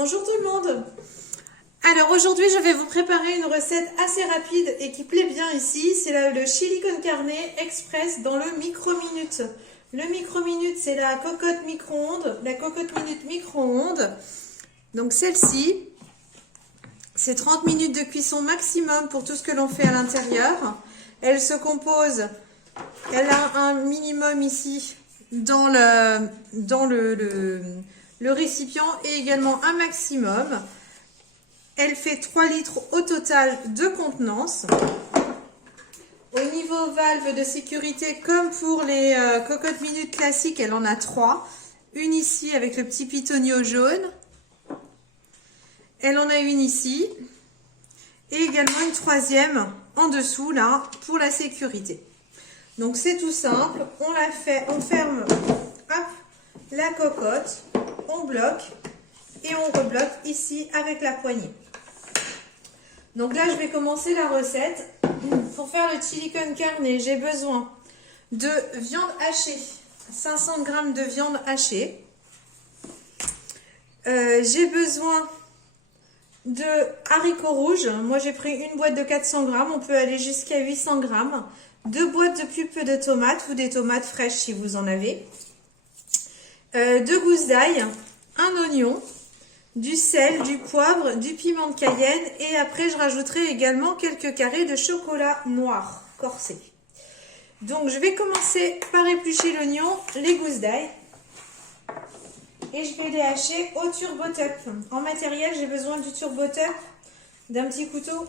Bonjour tout le monde. Alors aujourd'hui je vais vous préparer une recette assez rapide et qui plaît bien ici. C'est le chili con carne express dans le micro-minute. Le micro-minute c'est la cocotte micro-ondes, la cocotte minute micro-ondes. Donc celle-ci, c'est 30 minutes de cuisson maximum pour tout ce que l'on fait à l'intérieur. Elle se compose, elle a un minimum ici dans le récipient et également un maximum. Elle fait 3 litres au total de contenance. Au niveau valve de sécurité, comme pour les cocottes minutes classiques, elle en a 3. Une ici avec le petit pitonio jaune. Elle en a une ici. Et également une troisième en dessous, là, pour la sécurité. Donc c'est tout simple. On ferme hop, la cocotte, on bloque et on rebloque ici avec la poignée. Donc là, je vais commencer la recette. Pour faire le chili con carne, j'ai besoin de viande hachée, 500 g de viande hachée. J'ai besoin de haricots rouges. Moi, j'ai pris une boîte de 400 g. On peut aller jusqu'à 800 g. 2 boîtes de pulpe de tomates ou des tomates fraîches si vous en avez. 2 gousses d'ail, un oignon, du sel, du poivre, du piment de Cayenne et après je rajouterai également quelques carrés de chocolat noir corsé. Donc je vais commencer par éplucher l'oignon, les gousses d'ail et je vais les hacher au turbo-top. En matériel, j'ai besoin du turbo-top, d'un petit couteau,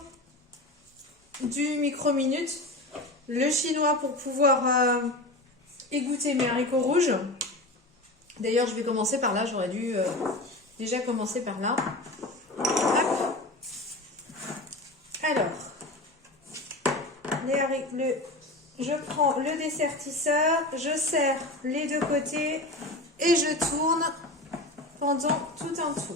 du micro-minute, le chinois pour pouvoir égoutter mes haricots rouges. D'ailleurs, je vais commencer par là, j'aurais dû déjà commencer par là. Hop. Alors, je prends le dessertisseur, je serre les deux côtés et je tourne pendant tout un tour.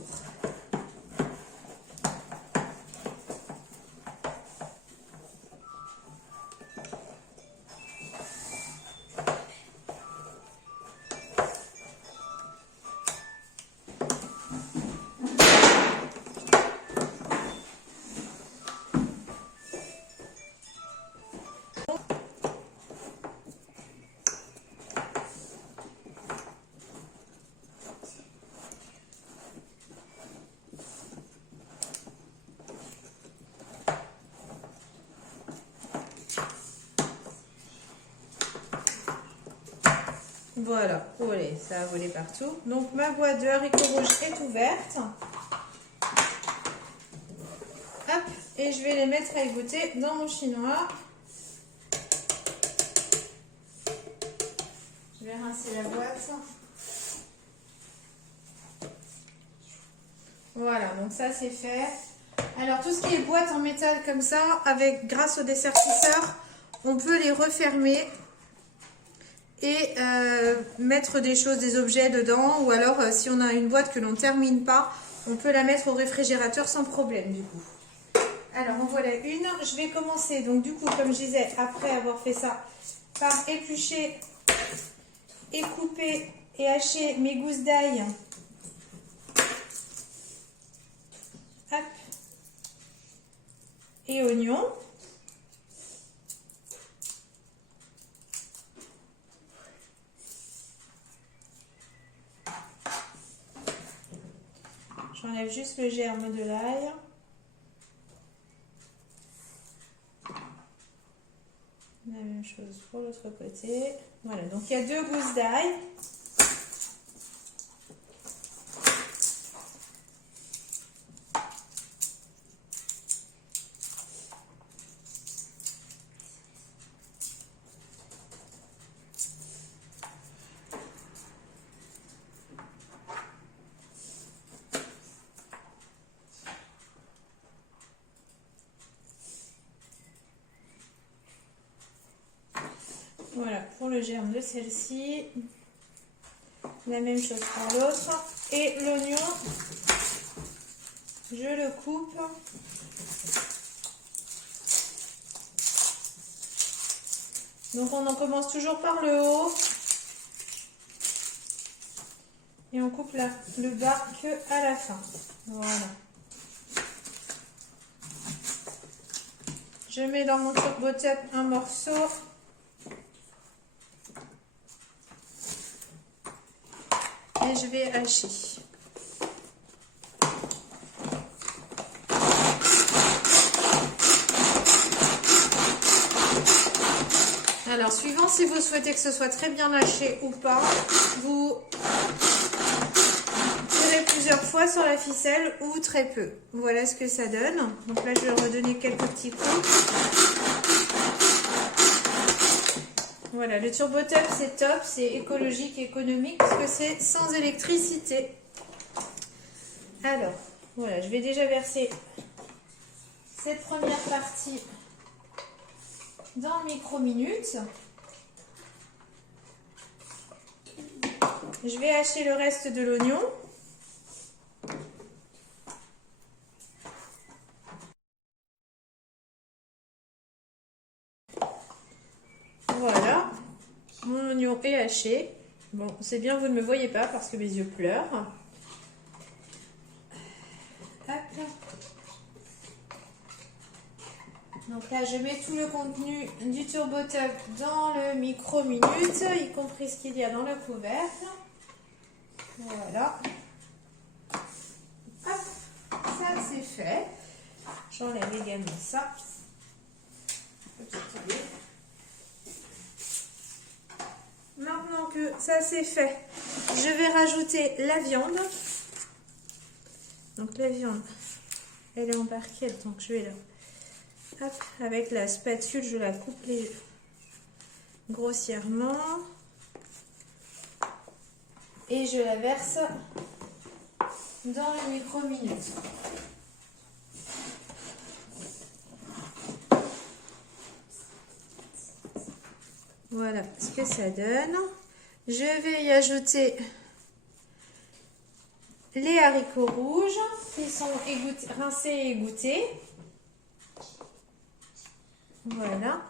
Voilà, allez, ça a volé partout. Donc ma boîte de haricots rouges est ouverte. Hop, et je vais les mettre à égoutter dans mon chinois. Je vais rincer la boîte. Voilà, donc ça c'est fait. Alors tout ce qui est boîte en métal comme ça, grâce au dessertisseur, on peut les refermer et mettre des choses, des objets dedans, ou alors si on a une boîte que l'on ne termine pas, on peut la mettre au réfrigérateur sans problème du coup. Alors en voilà une. Je vais commencer donc du coup comme je disais, après avoir fait ça, par éplucher et couper et hacher mes gousses d'ail. Hop. Et oignons. J'enlève juste le germe de l'ail. La même chose pour l'autre côté. Voilà, donc il y a 2 gousses d'ail. Voilà, pour le germe de celle-ci. La même chose pour l'autre. Et l'oignon, je le coupe. Donc on en commence toujours par le haut. Et on coupe le bas que à la fin. Voilà. Je mets dans mon turbo-top un morceau. Et je vais hacher. Alors, suivant si vous souhaitez que ce soit très bien haché ou pas, vous tirez plusieurs fois sur la ficelle ou très peu. Voilà ce que ça donne. Donc là, je vais redonner quelques petits coups. Voilà, le turbo-top, c'est top, c'est écologique et économique parce que c'est sans électricité. Alors, voilà, je vais déjà verser cette première partie dans le micro-minute. Je vais hacher le reste de l'oignon. Voilà, mon oignon est haché. Bon, c'est bien, vous ne me voyez pas parce que mes yeux pleurent. Hop. Donc là, je mets tout le contenu du turbo-top dans le micro-minute, y compris ce qu'il y a dans le couvercle. Voilà. Hop, ça c'est fait. J'enlève également ça. Maintenant que ça c'est fait, je vais rajouter la viande. Donc la viande, elle est en parquet, donc je vais là, hop, avec la spatule, je la coupe grossièrement et je la verse dans le micro-minute. Voilà ce que ça donne. Je vais y ajouter les haricots rouges qui sont rincés et égouttés. Voilà.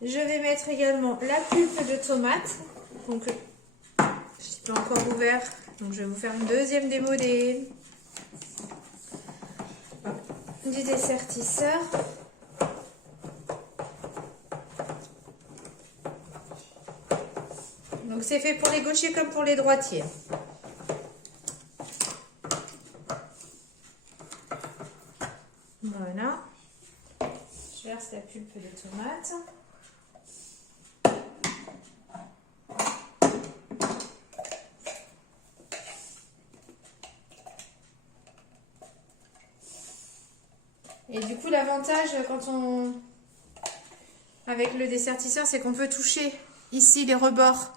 Je vais mettre également la pulpe de tomate. Donc, je n'ai pas encore ouvert. Donc, je vais vous faire une deuxième démo du dessertisseur. Donc, c'est fait pour les gauchers comme pour les droitiers. Voilà. Je verse la pulpe de tomate. Et du coup, l'avantage avec le dessertisseur, c'est qu'on peut toucher ici les rebords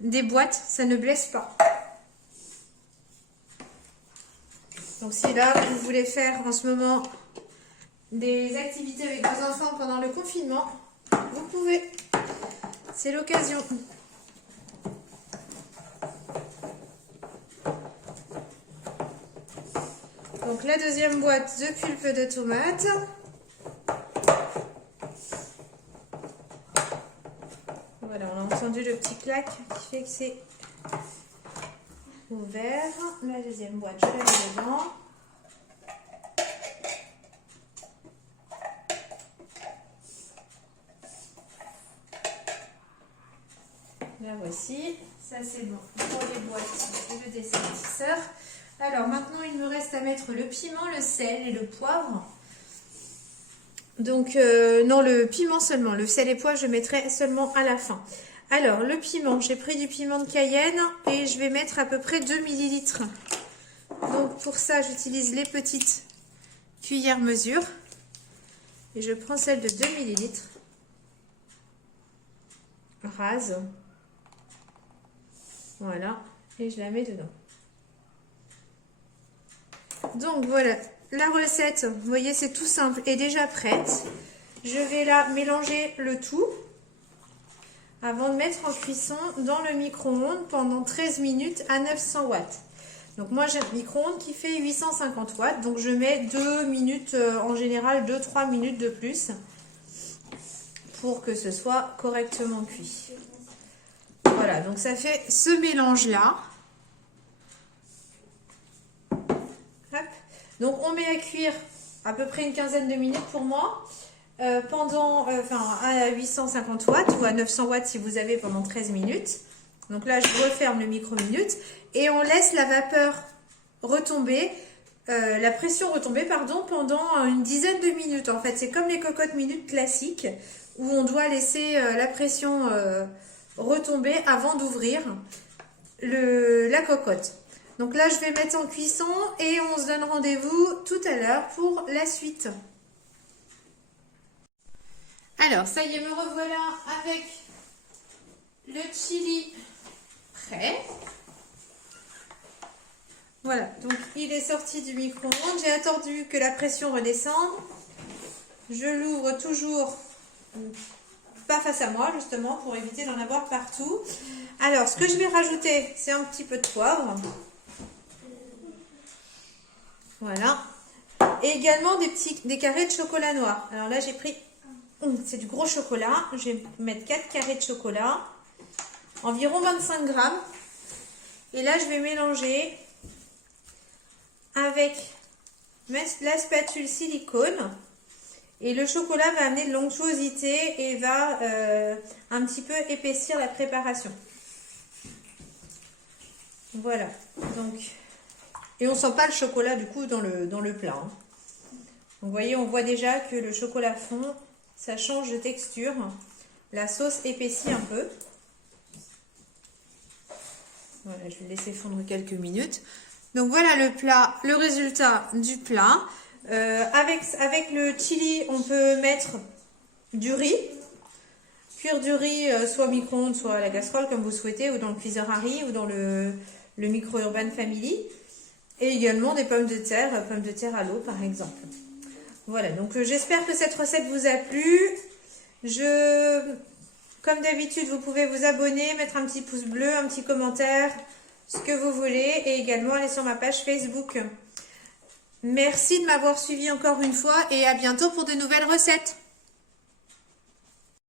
des boîtes, ça ne blesse pas. Donc si là, vous voulez faire en ce moment des activités avec vos enfants pendant le confinement, vous pouvez. C'est l'occasion. Donc la deuxième boîte de pulpe de tomate. Voilà, on a entendu le petit clac qui fait que c'est ouvert. La deuxième boîte, je la mets dedans. La voici. Ça c'est bon pour les boîtes et le dessertisseur. Alors maintenant, il me reste à mettre le piment, le sel et le poivre. Donc, non, le piment seulement. Le sel et poivre, je mettrai seulement à la fin. Alors, le piment, j'ai pris du piment de Cayenne et je vais mettre à peu près 2 ml. Donc, pour ça, j'utilise les petites cuillères mesure. Et je prends celle de 2 ml. Rase. Voilà. Et je la mets dedans. Donc voilà, la recette, vous voyez, c'est tout simple et déjà prête. Je vais là mélanger le tout avant de mettre en cuisson dans le micro-ondes pendant 13 minutes à 900 watts. Donc moi j'ai un micro-ondes qui fait 850 watts, donc je mets 2 minutes, en général 2-3 minutes de plus pour que ce soit correctement cuit. Voilà, donc ça fait ce mélange-là. Donc on met à cuire à peu près une quinzaine de minutes pour moi, à 850 watts ou à 900 watts si vous avez pendant 13 minutes. Donc là je referme le micro-minute et on laisse la vapeur retomber, la pression retomber pardon, pendant une dizaine de minutes. En fait c'est comme les cocottes minutes classiques où on doit laisser la pression retomber avant d'ouvrir la cocotte. Donc là je vais mettre en cuisson et on se donne rendez-vous tout à l'heure pour la suite. Alors ça y est, me revoilà avec le chili prêt. Voilà, donc il est sorti du micro-ondes. J'ai attendu que la pression redescende. Je l'ouvre toujours pas face à moi justement pour éviter d'en avoir partout. Alors ce que je vais rajouter, c'est un petit peu de poivre. Voilà. Et également des carrés de chocolat noir. Alors là j'ai pris, c'est du gros chocolat. Je vais mettre 4 carrés de chocolat. Environ 25 grammes. Et là je vais mélanger avec la spatule silicone. Et le chocolat va amener de l'onctuosité et va un petit peu épaissir la préparation. Voilà. Donc, et on sent pas le chocolat du coup dans le plat. Hein. Donc, vous voyez, on voit déjà que le chocolat fond, ça change de texture. La sauce épaissit un peu. Voilà, je vais laisser fondre quelques minutes. Donc voilà le plat, le résultat du plat. Avec le chili, on peut mettre du riz. Cuire du riz soit au micro-ondes, soit à la casserole comme vous souhaitez, ou dans le cuiseur à riz, ou dans le micro-urban family. Et également des pommes de terre à l'eau par exemple. Voilà, donc j'espère que cette recette vous a plu. Comme d'habitude, vous pouvez vous abonner, mettre un petit pouce bleu, un petit commentaire, ce que vous voulez, et également aller sur ma page Facebook. Merci de m'avoir suivi encore une fois et à bientôt pour de nouvelles recettes.